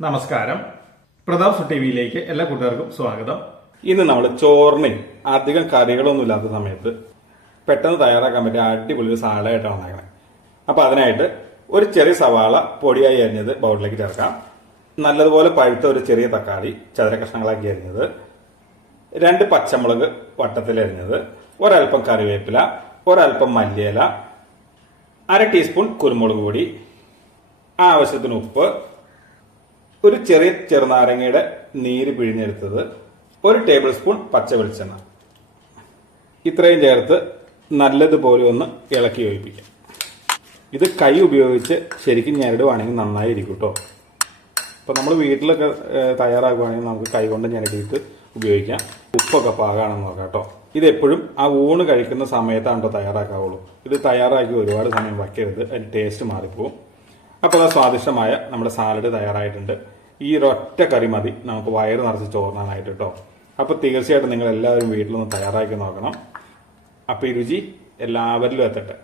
നമസ്കാരം. പ്രതാപ് ടി വിയിലേക്ക് എല്ലാ കൂട്ടുകാർക്കും സ്വാഗതം. ഇന്ന് നമ്മൾ ചോറിനെയും അധികം കറികളൊന്നും ഇല്ലാത്ത സമയത്ത് പെട്ടെന്ന് തയ്യാറാക്കാൻ പറ്റിയ അടിപൊളി ഒരു സാലഡായിട്ടാണ് വന്നേക്കണേ. അപ്പൊ അതിനായിട്ട് ഒരു ചെറിയ സവാള പൊടിയായി അരിഞ്ഞത് ബൗളിലേക്ക് ചേർക്കാം. നല്ലതുപോലെ പഴുത്ത ഒരു ചെറിയ തക്കാളി ചതുര കഷ്ണങ്ങളാക്കി അരിഞ്ഞത്. രണ്ട് പച്ചമുളക് വട്ടത്തിൽ അരിഞ്ഞത്. ഒരൽപ്പം കറിവേപ്പില ഒരൽപ്പം മല്ലിയില അര ടീസ്പൂൺ കുരുമുളക് പൊടി ആവശ്യത്തിന് ഉപ്പ് ഒരു ചെറിയ ചെറുനാരങ്ങയുടെ നീര് പിഴിഞ്ഞെടുത്തത് ഒരു ടേബിൾ സ്പൂൺ പച്ച വെളിച്ചെണ്ണ. ഇത്രയും ചേർത്ത് നല്ലതുപോലെ ഒന്ന് ഇളക്കി യോജിപ്പിക്കാം. ഇത് കൈ ഉപയോഗിച്ച് ശരിക്കും ഞെരടുവാണെങ്കിൽ നന്നായിരിക്കും കേട്ടോ ഇപ്പം നമ്മൾ വീട്ടിലൊക്കെ തയ്യാറാക്കുകയാണെങ്കിൽ നമുക്ക് കൈ കൊണ്ട് ഞെരടിയിട്ട് ഉപയോഗിക്കാം. ഉപ്പൊക്കെ പാകാണെന്ന് നോക്കാം കേട്ടോ. ഇതെപ്പോഴും ആ ഊണ് കഴിക്കുന്ന സമയത്താണ് കേട്ടോ തയ്യാറാക്കാവുള്ളൂ. ഇത് തയ്യാറാക്കി ഒരുപാട് സമയം വയ്ക്കരുത്. അതിന് ടേസ്റ്റ് മാറിപ്പോവും. അപ്പോൾ അത് സ്വാദിഷ്ടമായ നമ്മുടെ സാലഡ് തയ്യാറായിട്ടുണ്ട്. ഈ ഒരൊറ്റ കറി മതി. നമുക്ക് വയറ് നിറച്ച് ചോറിനാനായിട്ട് കേട്ടോ അപ്പോൾ തീർച്ചയായിട്ടും നിങ്ങൾ എല്ലാവരും വീട്ടിലൊന്ന് തയ്യാറാക്കി നോക്കണം. അപ്പോൾ ഈ രുചി എല്ലാവരിലും എത്തട്ടെ.